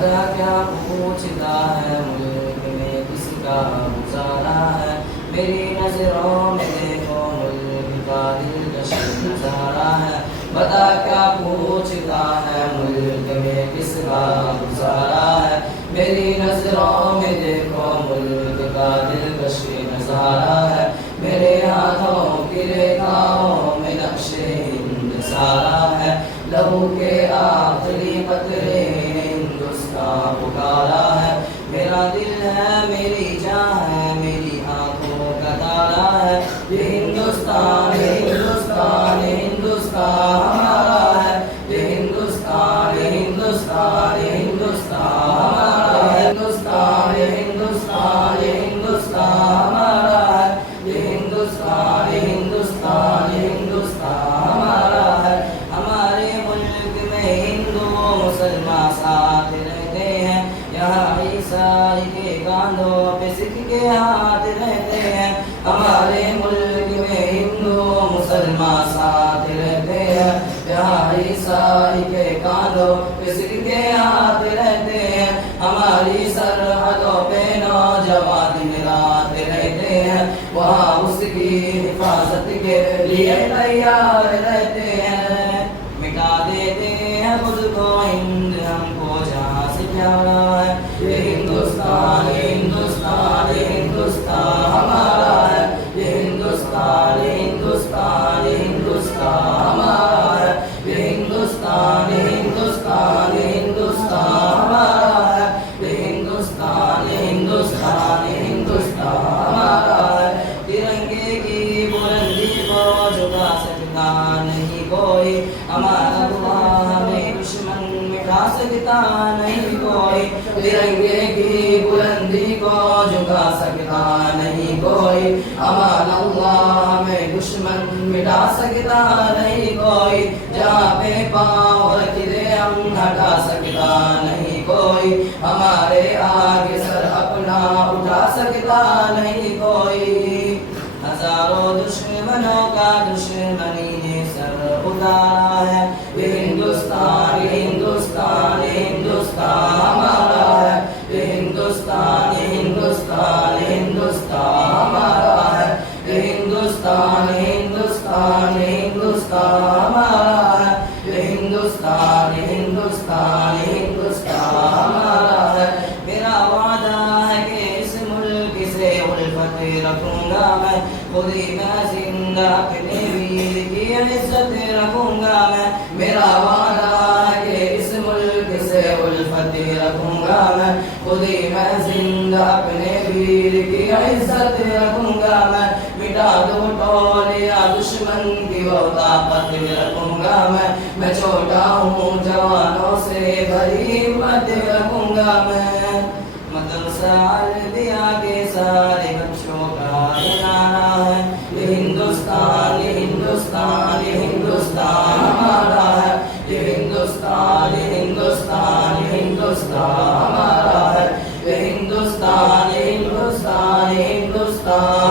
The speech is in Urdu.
بتا کیا پوچھتا ہے ملک میں کس کا گزارا ہے، میری نظروں میں دیکھو ملک کا دلکش نظارہ ہے، بتا کیا پوچھتا ہے ملک میں کس کا گزارا ہے، میری نظروں میں دیکھو ملک کا دلکش نظارہ ہے، میرے ہاتھوں کی ریکھاؤں میں نقش ہند سارا ہے، لہو کے آخری قطرے نے ہندوستان پکارا ہے، میرا دل ہے میری جان ہے میری آنکھوں کا تارا ہے، یہ ہندوستان یہ ہندوستان یہ ہندوستان ہمارا ہے، یہ ہندوستان یہ ہندوستان یہ ہندوستان ہمارا ہے، ہندوستان یہ ہندوستان یہ ہندوستان ہمارا ہے، یہ ہندوستان یہ ہندوستان یہ ہندوستان ہمارا ہے، ہمارے ملک میں ہندو مسلمان ساتھ رہتے ہیں، یہاں عیسائی کے کاندھوں پہ سکھ کے ہاتھ رہتے ہیں، ہمارے ملک میں ہندو مسلمان ساتھ رہتے ہیں، یہاں عیسائی کے کاندھوں پہ سکھ کے ہاتھ رہتے ہیں، ہماری سرحدوں پہ نوجوان دن رات رہتے ہیں، وہاں اس کی حفاظت کے لیے تیار رہتے ہیں، مٹا دیتے ہیں خود کو ہند ہم کو جہاں سے پیارا ہے، یہ ہندوستان یہ ہندوستان یہ ہندوستان ہمارا ہے، یہ ہندوستان یہ ہندوستان یہ ہندوستان ہمارا ہے، یہ ہندوستان یہ ہندوستان یہ ہندوستان ہمارا ہے، یہ ہندوستان یہ ہندوستان یہ ہندوستان ہمارا ہے، ترنگے کی بلندی کو جھکا سکتا نہیں کوئی، ہمارا اللہ ہمیں دشمن مٹا سکتا نہیں کوئی، ترنگے کی بلندی کو جھکا سکتا نہیں کوئی، ہمارا اللہ ہمیں دشمن مٹا سکتا نہیں کوئی، جہاں پہ پاؤں رکھے ہم ہٹا سکتا نہیں کوئی، ہمارے آگے سر اپنا اٹھا سکتا نہیں کوئی، ہزاروں دشمنوں کا دشمنی نے سر اتارا ہے، یہ ہندوستان یہ ہندوستان یہ ہندوستان ہمارا ہے، یہ ہندوستان یہ ہندوستان یہ ہندوستان ہمارا ہے، یہ ہندوستان یہ ہندوستان یہ ہندوستان ہمارا ہے، یہ ہندوستان یہ ہندوستان یہ ہندوستان ہمارا ہے، میرا وعدہ ہے کہ اس ملک سے الفت رکھوں گا میں، خود ہی میں زندہ اپنے ویر کی عزت رکھوں گا میں، میرا وعدہ ہے کہ اس ملک سے الفت رکھوں گا میں، خود ہی میں زندہ اپنے ویر کی عزت رکھوں گا میں، مٹا دو ٹولیا دشمن کی وہ طاقت رکھوں گا میں چھوٹا ہوں جوانوں سے بھری ہمت رکھوں گا میں، مدرسہ الوداع کے سارے بچوں کا یہ نعرہ ہے، یہ ہندوستان یہ ہندوستان یہ ہندوستان ہمارا ہے، یہ ہندوستان یہ ہندوستان یہ ہندوستان ہمارا ہے، یہ ہندوستان یہ ہندوستان یہ ہندوستان